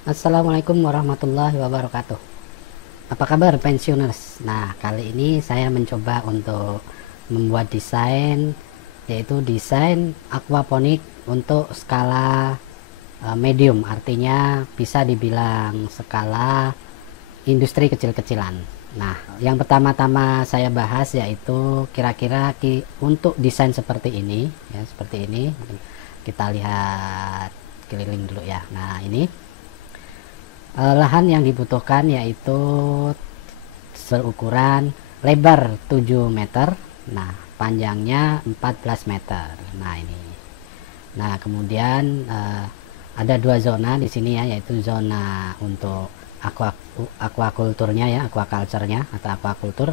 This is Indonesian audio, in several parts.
Assalamualaikum warahmatullahi wabarakatuh. Apa kabar pensioners? Nah, kali ini saya mencoba untuk membuat desain, yaitu desain aquaponik untuk skala medium, artinya bisa dibilang skala industri kecil-kecilan. Nah, yang pertama-tama saya bahas yaitu kira-kira untuk desain seperti ini, ya seperti ini. Kita lihat keliling dulu ya. Nah, ini lahan yang dibutuhkan yaitu berukuran lebar 7 meter, nah panjangnya 14 meter. Nah ini, nah kemudian ada dua zona di sini ya, yaitu zona untuk aquaculturnya ya, aquaculture-nya atau aquacultur,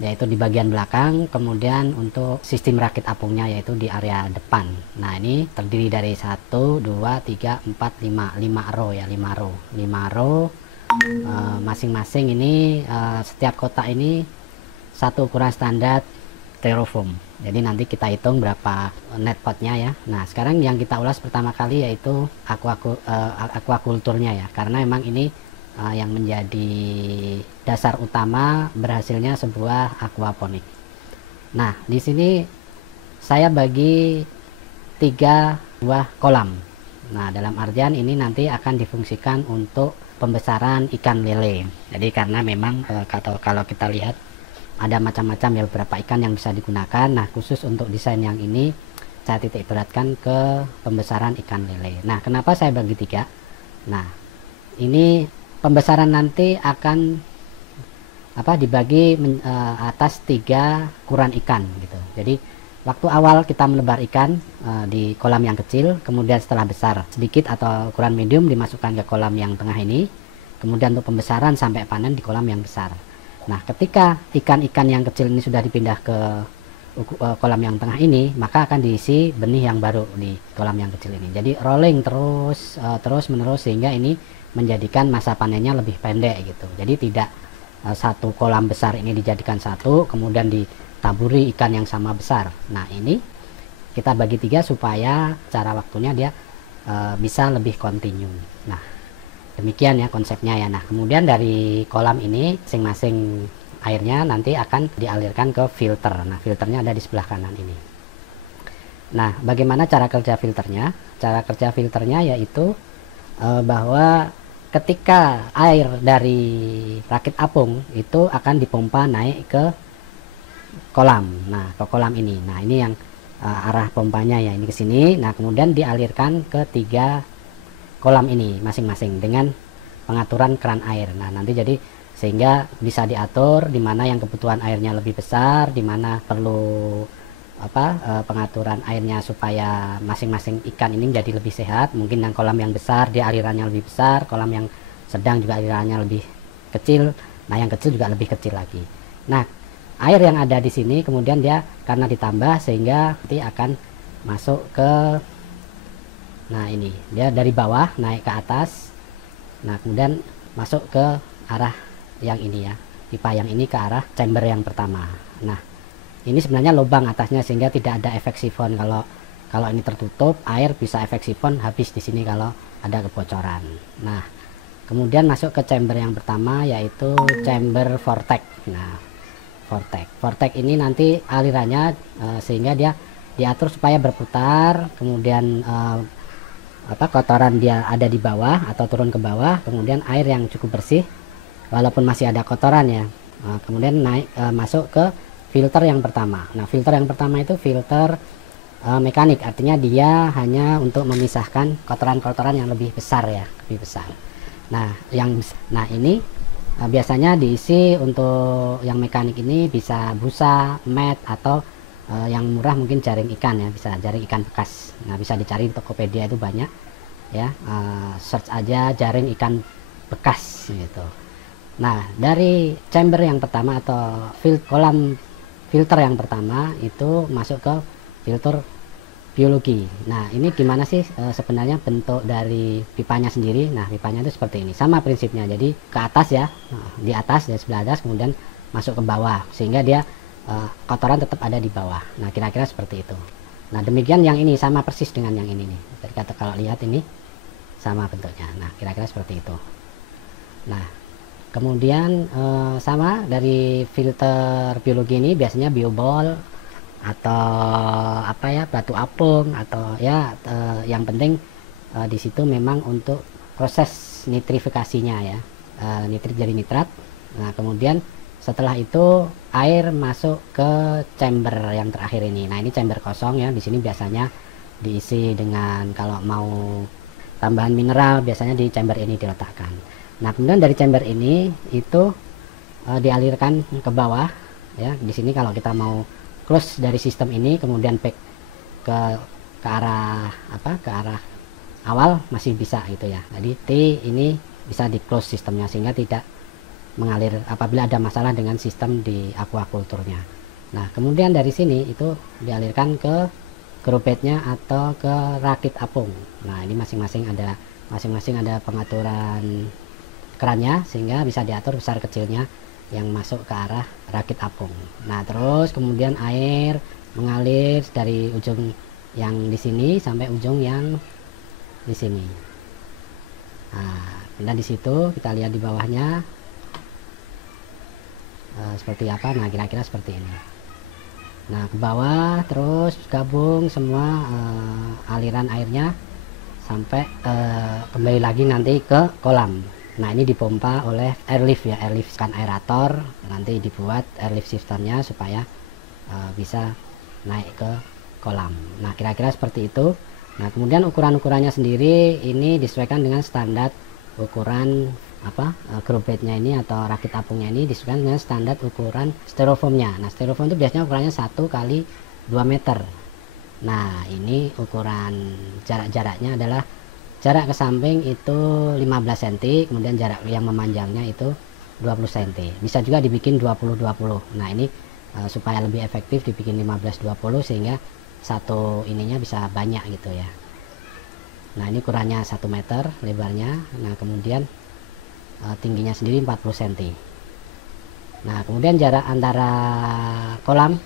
yaitu di bagian belakang. Kemudian untuk sistem rakit apungnya yaitu di area depan. Nah ini terdiri dari 1 2 3 4 5 row ya, 5 row masing-masing. Ini setiap kotak ini satu ukuran standar styrofoam. Jadi nanti kita hitung berapa net potnya ya. Nah sekarang yang kita ulas pertama kali yaitu aquaculturnya ya, karena memang ini yang menjadi dasar utama berhasilnya sebuah aquaponik. Nah, di sini saya bagi 3 buah kolam. Nah, dalam artian ini nanti akan difungsikan untuk pembesaran ikan lele. Jadi karena memang kalau kita lihat ada macam-macam ya, beberapa ikan yang bisa digunakan. Nah, khusus untuk desain yang ini saya titik beratkan ke pembesaran ikan lele. Nah, kenapa saya bagi 3? Nah, ini pembesaran nanti akan dibagi atas 3 ukuran ikan gitu. Jadi waktu awal kita menebar ikan di kolam yang kecil, kemudian setelah besar sedikit atau ukuran medium dimasukkan ke kolam yang tengah ini, kemudian untuk pembesaran sampai panen di kolam yang besar. Nah ketika ikan-ikan yang kecil ini sudah dipindah ke kolam yang tengah ini, maka akan diisi benih yang baru di kolam yang kecil ini. Jadi rolling terus menerus, sehingga ini menjadikan masa panennya lebih pendek gitu. Jadi tidak satu kolam besar ini dijadikan satu kemudian ditaburi ikan yang sama besar. Nah ini kita bagi 3 supaya cara waktunya dia bisa lebih kontinu. Nah demikian ya konsepnya ya. Nah kemudian dari kolam ini masing-masing airnya nanti akan dialirkan ke filter. Nah filternya ada di sebelah kanan ini. Nah bagaimana cara kerja filternya? Cara kerja filternya yaitu bahwa ketika air dari rakit apung itu akan dipompa naik ke kolam. Nah, ke kolam ini. Nah, ini yang arah pompanya ya, ini ke sini. Nah, kemudian dialirkan ke 3 kolam ini masing-masing dengan pengaturan keran air. Nah, nanti jadi sehingga bisa diatur di mana yang kebutuhan airnya lebih besar, di mana perlu pengaturan airnya supaya masing-masing ikan ini menjadi lebih sehat. Mungkin yang kolam yang besar dia alirannya lebih besar, kolam yang sedang juga alirannya lebih kecil, nah yang kecil juga lebih kecil lagi. Nah air yang ada di sini kemudian dia karena ditambah sehingga nanti akan masuk ke, nah ini dia dari bawah naik ke atas, nah kemudian masuk ke arah yang ini ya, pipa yang ini ke arah chamber yang pertama. Nah ini sebenarnya lubang atasnya sehingga tidak ada efek sifon. Kalau ini tertutup, air bisa efek sifon habis di sini kalau ada kebocoran. Nah kemudian masuk ke chamber yang pertama yaitu chamber vortex. Nah vortex ini nanti alirannya sehingga dia diatur supaya berputar, kemudian kotoran dia ada di bawah atau turun ke bawah, kemudian air yang cukup bersih walaupun masih ada kotoran ya, kemudian naik masuk ke filter yang pertama. Nah filter yang pertama itu filter mekanik, artinya dia hanya untuk memisahkan kotoran-kotoran yang lebih besar ya, lebih besar. Nah ini biasanya diisi untuk yang mekanik ini bisa busa, mat, atau yang murah mungkin jaring ikan ya, bisa jaring ikan bekas. Nah bisa dicari di Tokopedia itu banyak ya, search aja jaring ikan bekas gitu. Nah dari chamber yang pertama atau kolam filter yang pertama itu masuk ke filter biologi. Nah ini gimana sih sebenarnya bentuk dari pipanya sendiri? Nah pipanya itu seperti ini, sama prinsipnya. Jadi ke atas ya, di atas dan sebelah atas, kemudian masuk ke bawah sehingga dia kotoran tetap ada di bawah. Nah kira-kira seperti itu. Nah demikian yang ini sama persis dengan yang ini nih. Jadi kalau lihat ini sama bentuknya. Nah, kira-kira seperti itu. Nah, kemudian sama dari filter biologi ini biasanya biobol atau apa ya, batu apung, atau ya yang penting di situ memang untuk proses nitrifikasinya ya, nitrit jadi nitrat. Nah, kemudian setelah itu air masuk ke chamber yang terakhir ini. Nah, ini chamber kosong ya. Di sini biasanya diisi dengan, kalau mau tambahan mineral biasanya di chamber ini diletakkan. Nah, kemudian dari chamber ini itu dialirkan ke bawah ya. Di sini kalau kita mau close dari sistem ini kemudian back ke arah apa, ke arah awal masih bisa gitu ya. Jadi T ini bisa di close sistemnya sehingga tidak mengalir apabila ada masalah dengan sistem di aquaculturnya. Nah, kemudian dari sini itu dialirkan ke grow bednya atau ke rakit apung. Nah, ini masing-masing ada pengaturan kerannya sehingga bisa diatur besar kecilnya yang masuk ke arah rakit apung. Nah, terus kemudian air mengalir dari ujung yang di sini sampai ujung yang di sini. Nah, kemudian di situ kita lihat di bawahnya seperti apa. Nah, kira-kira seperti ini. Nah, ke bawah terus gabung semua aliran airnya sampai kembali lagi nanti ke kolam. Nah, ini dipompa oleh airlift ya, airlift kan aerator, nanti dibuat airlift shifternya supaya bisa naik ke kolam. Nah, kira-kira seperti itu. Nah, kemudian ukuran-ukurannya sendiri ini disesuaikan dengan standar ukuran apa, grow bednya ini atau rakit apungnya ini disesuaikan dengan standar ukuran styrofoamnya. Nah, styrofoam itu biasanya ukurannya 1 kali 2 meter. Nah, ini ukuran jaraknya adalah jarak ke samping itu 15 cm, kemudian jarak yang memanjangnya itu 20 cm. Bisa juga dibikin 20-20. Nah, ini supaya lebih efektif dibikin 15-20 sehingga satu ininya bisa banyak gitu ya. Nah, ini ukurannya 1 meter lebarnya. Nah, kemudian tingginya sendiri 40 cm. Nah, kemudian jarak antara kolam,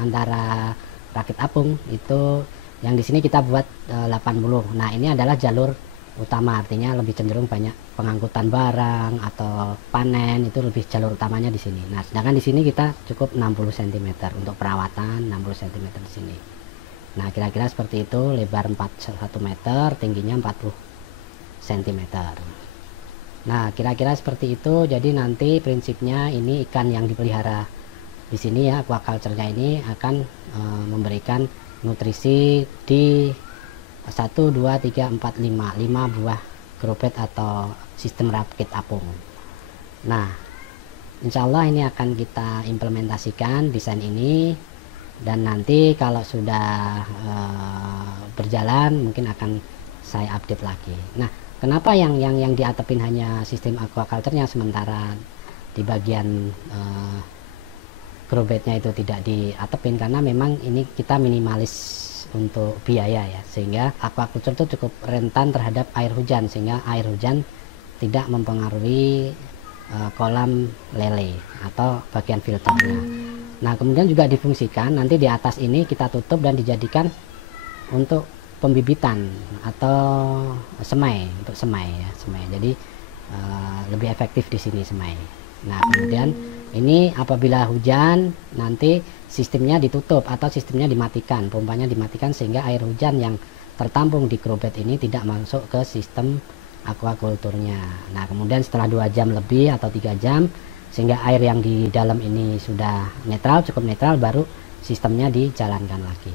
antara rakit apung itu yang di sini kita buat 80. Nah, ini adalah jalur utama, artinya lebih cenderung banyak pengangkutan barang atau panen, itu lebih jalur utamanya di sini. Nah, sedangkan di sini kita cukup 60 cm untuk perawatan, 60 cm di sini. Nah, kira-kira seperti itu, lebar 1 meter, tingginya 40 cm. Nah, kira-kira seperti itu. Jadi nanti prinsipnya ini ikan yang dipelihara di sini ya, aquaculture-nya ini akan memberikan nutrisi di 1, 2, 3, 4, 5 buah grow bed atau sistem rakit apung. Nah, insya Allah ini akan kita implementasikan desain ini, dan nanti kalau sudah berjalan mungkin akan saya update lagi. Nah, kenapa yang diatepin hanya sistem aquaculture-nya, sementara di bagian grow bednya itu tidak diatepin? Karena memang ini kita minimalis untuk biaya ya, sehingga aquaculture itu cukup rentan terhadap air hujan, sehingga air hujan tidak mempengaruhi kolam lele atau bagian filternya. Nah, kemudian juga difungsikan nanti di atas ini kita tutup dan dijadikan untuk pembibitan atau semai, untuk semai ya, semai. Jadi lebih efektif di sini semai. Nah, kemudian ini apabila hujan nanti sistemnya ditutup atau sistemnya dimatikan, pompanya dimatikan, sehingga air hujan yang tertampung di grow bed ini tidak masuk ke sistem aquaculturnya. Nah, kemudian setelah 2 jam lebih atau 3 jam sehingga air yang di dalam ini sudah netral, cukup netral, baru sistemnya dijalankan lagi.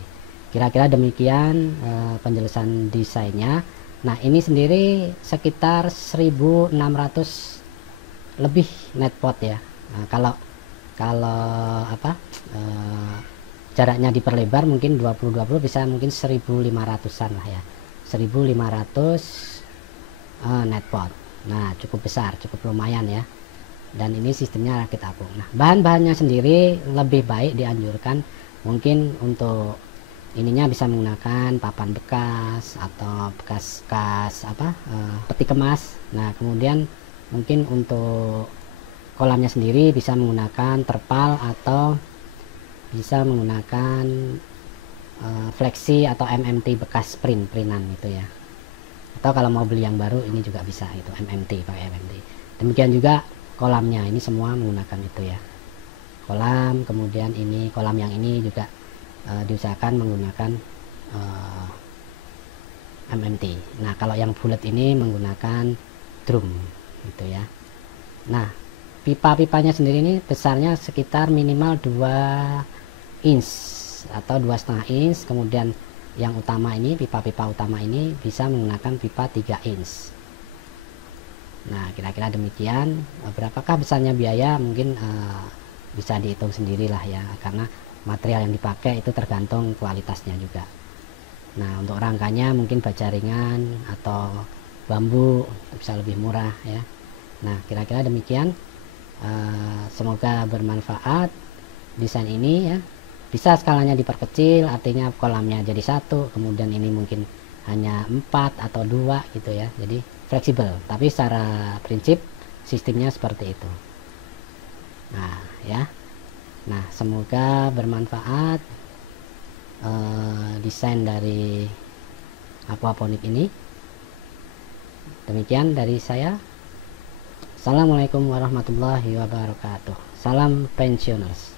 Kira-kira demikian penjelasan desainnya. Nah, ini sendiri sekitar 1600 lebih net pot ya. Nah, kalau apa jaraknya diperlebar mungkin 20-20 bisa mungkin 1500-an lah ya, 1500 net pot. Nah, cukup besar, cukup lumayan ya. Dan ini sistemnya rakit apung. Nah, bahan-bahannya sendiri lebih baik dianjurkan mungkin untuk ininya bisa menggunakan papan bekas atau bekas apa peti kemas. Nah, kemudian mungkin untuk kolamnya sendiri bisa menggunakan terpal atau bisa menggunakan flexi atau MMT bekas printan itu ya. atau kalau mau beli yang baru ini juga bisa, itu MMT, pakai MMT. Demikian juga kolamnya, ini semua menggunakan itu ya, kolam. Kemudian ini kolam yang ini juga diusahakan menggunakan MMT. Nah kalau yang bulat ini menggunakan drum gitu ya. Nah pipa-pipanya sendiri ini besarnya sekitar minimal 2 inch atau 2,5 inch. Kemudian yang utama ini, pipa-pipa utama ini bisa menggunakan pipa 3 inch. Nah kira-kira demikian. Berapakah besarnya biaya, mungkin bisa dihitung sendirilah ya, karena material yang dipakai itu tergantung kualitasnya juga. Nah untuk rangkanya mungkin baja ringan atau bambu bisa lebih murah ya. Nah kira-kira demikian. Semoga bermanfaat desain ini ya. Bisa skalanya diperkecil, artinya kolamnya jadi 1, kemudian ini mungkin hanya 4 atau 2 gitu ya, jadi fleksibel, tapi secara prinsip sistemnya seperti itu. Nah ya, nah semoga bermanfaat desain dari aquaponik ini. Demikian dari saya. Assalamualaikum warahmatullahi wabarakatuh. Salam pensioners.